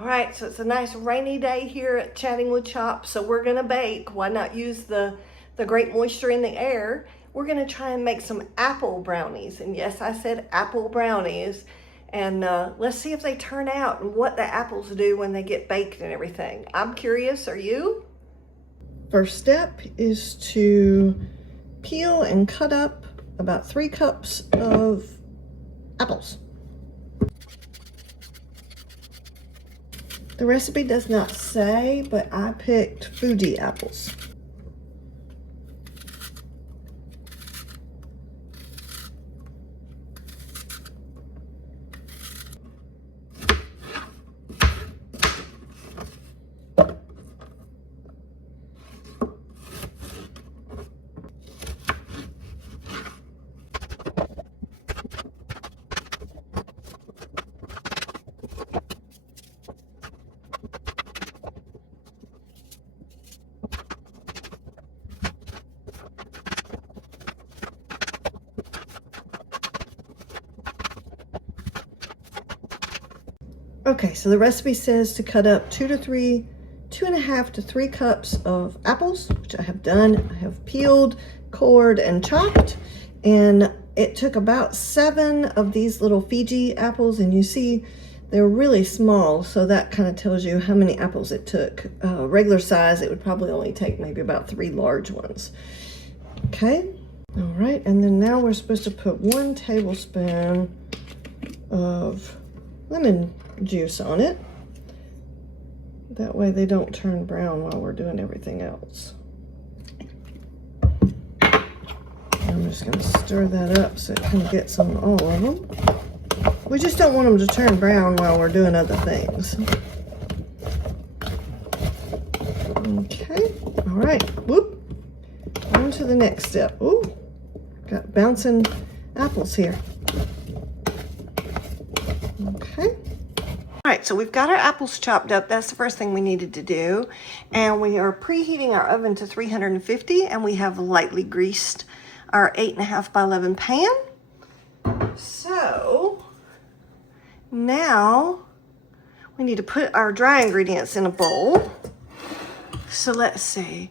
All right, so it's a nice rainy day here at Chatting with Chop, so we're gonna bake. Why not use the great moisture in the air? We're gonna try and make some apple brownies. And yes, I said apple brownies. And let's see if they turn out and what the apples do when they get baked and everything. I'm curious, are you? First step is to peel and cut up about 3 cups of apples. The recipe does not say, but I picked Fuji apples. Okay, so the recipe says to cut up 2.5 to 3 cups of apples, which I have done. I have peeled, cored, and chopped. And it took about 7 of these little Fiji apples, and you see they're really small, so that kind of tells you how many apples it took. Regular size, it would probably only take maybe about 3 large ones. Okay, all right, and then now we're supposed to put 1 tablespoon of lemon juice on it. That way they don't turn brown while we're doing everything else. I'm just going to stir that up so it kind of gets on all of them. We just don't want them to turn brown while we're doing other things. Okay, all right, whoop. On to the next step. Ooh, got bouncing apples here. Okay. All right, so we've got our apples chopped up. That's the first thing we needed to do. And we are preheating our oven to 350, and we have lightly greased our 8.5 by 11 pan. So now we need to put our dry ingredients in a bowl. So let's see,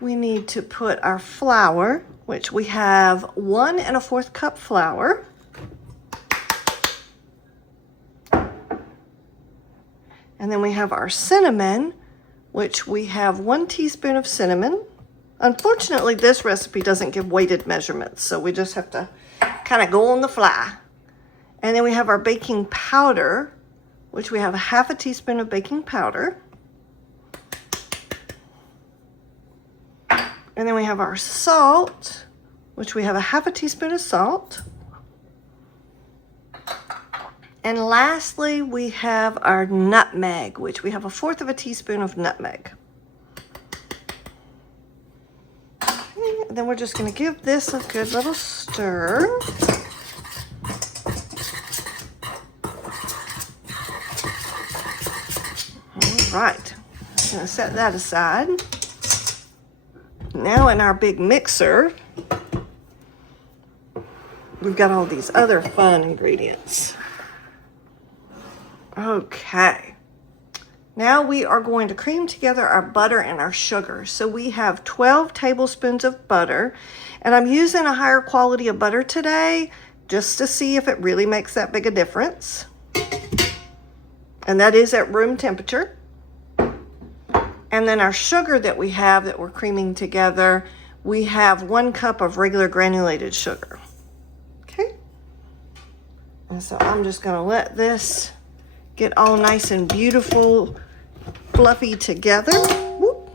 we need to put our flour, which we have 1 1/4 cup flour. And then we have our cinnamon, which we have 1 teaspoon of cinnamon. Unfortunately, this recipe doesn't give weighted measurements, so we just have to kind of go on the fly. And then we have our baking powder, which we have 1/2 teaspoon of baking powder. And then we have our salt, which we have 1/2 teaspoon of salt. And lastly, we have our nutmeg, which we have 1/4 teaspoon of nutmeg. Okay, and then we're just going to give this a good little stir. All right, I'm going to set that aside. Now in our big mixer, we've got all these other fun ingredients. Okay, now we are going to cream together our butter and our sugar. So we have 12 tablespoons of butter, and I'm using a higher quality of butter today just to see if it really makes that big a difference. And that is at room temperature. And then our sugar that we have that we're creaming together, we have 1 cup of regular granulated sugar. Okay, and so I'm just going to let this get all nice and beautiful, fluffy together. Whoop.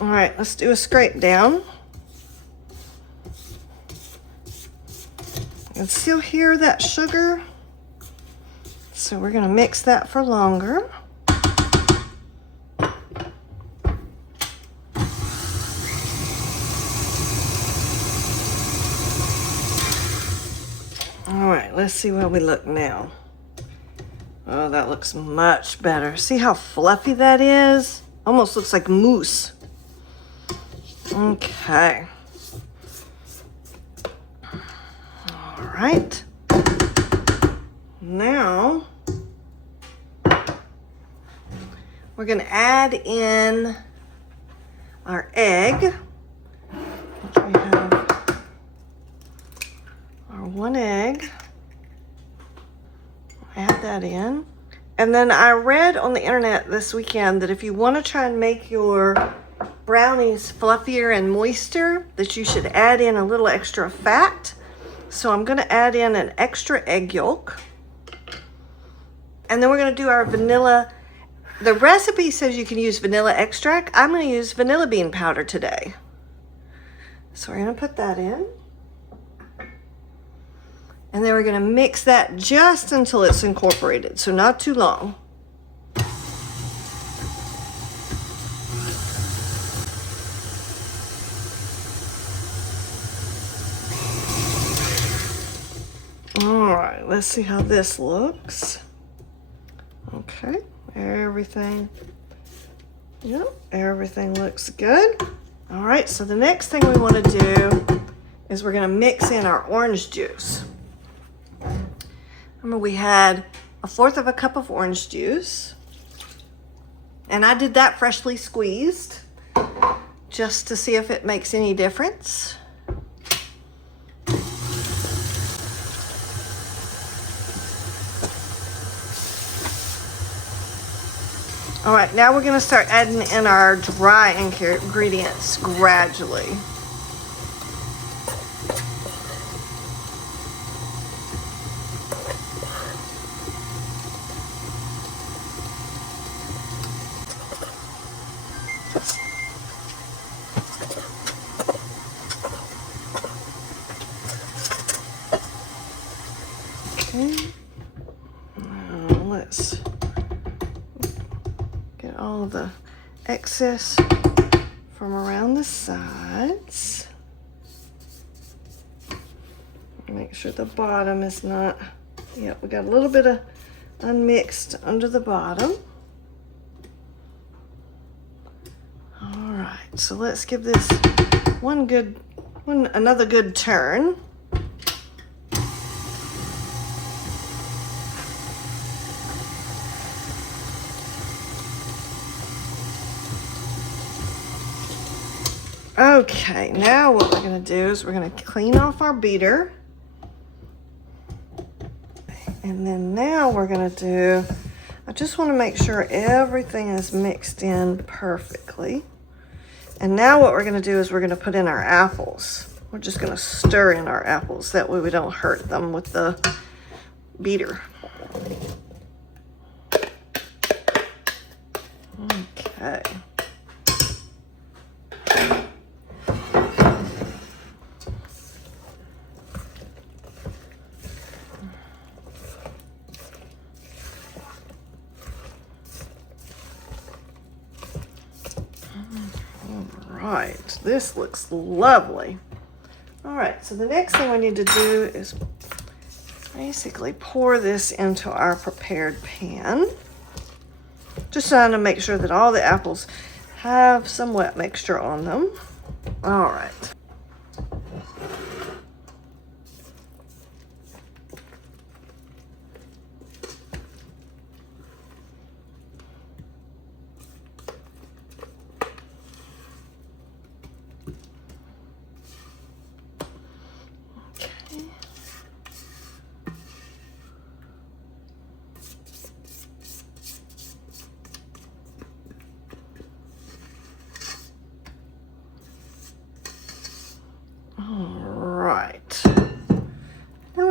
All right, let's do a scrape down. You can still hear that sugar. It's so we're gonna mix that for longer. All right, let's see how we look now. Oh, that looks much better. See how fluffy that is? Almost looks like mousse. Okay. All right. Now, we're going to add in our egg. We have our 1 egg. Add that in. And then I read on the internet this weekend that if you want to try and make your brownies fluffier and moister, that you should add in a little extra fat. So I'm going to add in an extra egg yolk. And then we're going to do our vanilla. The recipe says you can use vanilla extract. I'm going to use vanilla bean powder today. So we're going to put that in. And then we're going to mix that just until it's incorporated, so not too long. All right, let's see how this looks. Okay, everything looks good. All right, so the next thing we want to do is we're going to mix in our orange juice. Remember, we had 1/4 cup of orange juice, and I did that freshly squeezed just to see if it makes any difference. All right, now we're going to start adding in our dry ingredients gradually. Now let's get all of the excess from around the sides. Make sure the bottom is not, yep, we got a little bit of unmixed under the bottom. All right, so let's give this another good turn. Okay, now what we're going to do is we're going to clean off our beater. And then now we're going to do, I just want to make sure everything is mixed in perfectly. And now what we're going to do is we're going to put in our apples. We're just going to stir in our apples. That way we don't hurt them with the beater. Okay. Right, this looks lovely. All right, so the next thing we need to do is basically pour this into our prepared pan. Just trying to make sure that all the apples have some wet mixture on them. All right.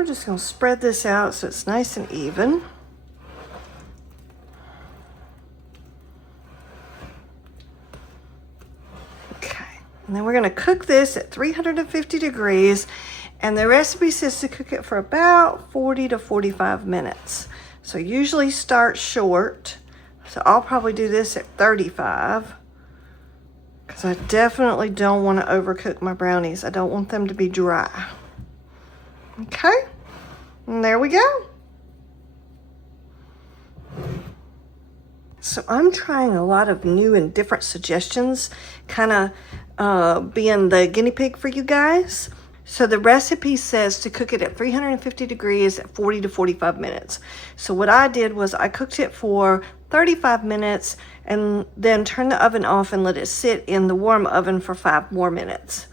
Just going to spread this out so it's nice and even. Okay, and then we're going to cook this at 350 degrees, and the recipe says to cook it for about 40 to 45 minutes. So usually start short. So I'll probably do this at 35 because I definitely don't want to overcook my brownies. I don't want them to be dry. Okay, and there we go. So I'm trying a lot of new and different suggestions, kind of being the guinea pig for you guys. So the recipe says to cook it at 350 degrees at 40 to 45 minutes. So what I did was I cooked it for 35 minutes and then turned the oven off and let it sit in the warm oven for 5 more minutes.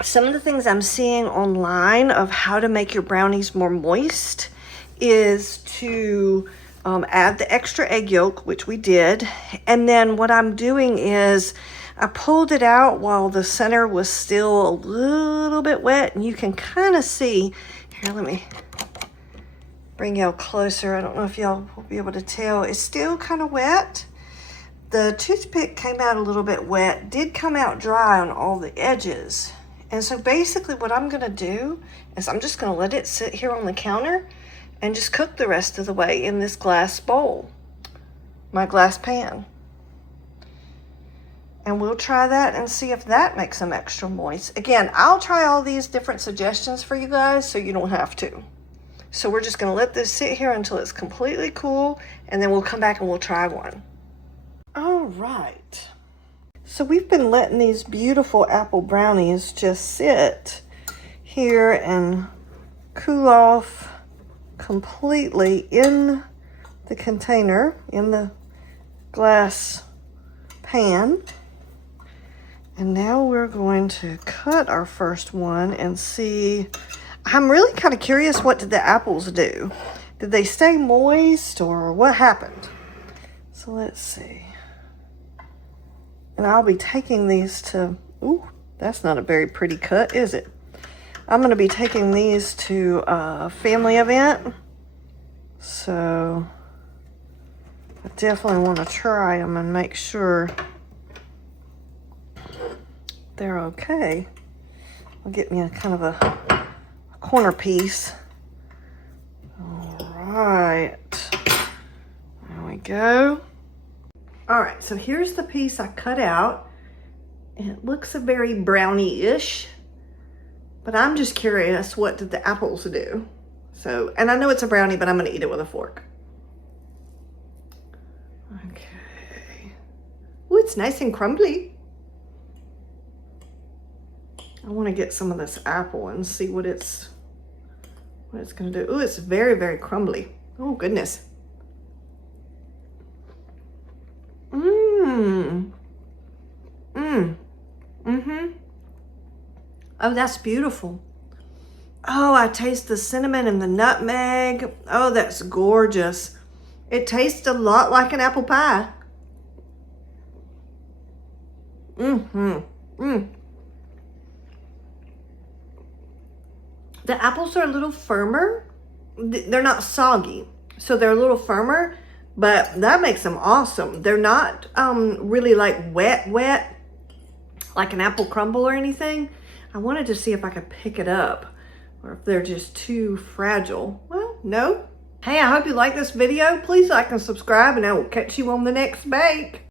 Some of the things I'm seeing online of how to make your brownies more moist is to add the extra egg yolk, which we did. And then what I'm doing is I pulled it out while the center was still a little bit wet, and you can kind of see, here, let me bring y'all closer. I don't know if y'all will be able to tell. It's still kind of wet. The toothpick came out a little bit wet, did come out dry on all the edges. And so basically what I'm gonna do is I'm just gonna let it sit here on the counter and just cook the rest of the way in this glass bowl, my glass pan. And we'll try that and see if that makes them extra moist. Again, I'll try all these different suggestions for you guys so you don't have to. So we're just gonna let this sit here until it's completely cool, and then we'll come back and we'll try one. All right. So we've been letting these beautiful apple brownies just sit here and cool off completely in the container, in the glass pan. And now we're going to cut our first one and see. I'm really kind of curious, what did the apples do? Did they stay moist or what happened? So let's see. And I'll be taking these to, ooh, that's not a very pretty cut, is it? I'm going to be taking these to a family event. So I definitely want to try them and make sure they're okay. I'll get me a kind of a corner piece. All right, there we go. All right, so here's the piece I cut out. And it looks a very brownie-ish, but I'm just curious, what did the apples do? So, and I know it's a brownie, but I'm gonna eat it with a fork. Okay. Oh, it's nice and crumbly. I wanna get some of this apple and see what it's gonna do. Oh, it's very, very crumbly. Oh, goodness. Oh, that's beautiful. Oh, I taste the cinnamon and the nutmeg. Oh, that's gorgeous. It tastes a lot like an apple pie. The apples are a little firmer. They're not soggy, so they're a little firmer, but that makes them awesome. They're not really like wet, like an apple crumble or anything. I wanted to see if I could pick it up or if they're just too fragile. Well, no. Hey, I hope you like this video. Please like and subscribe, and I will catch you on the next bake.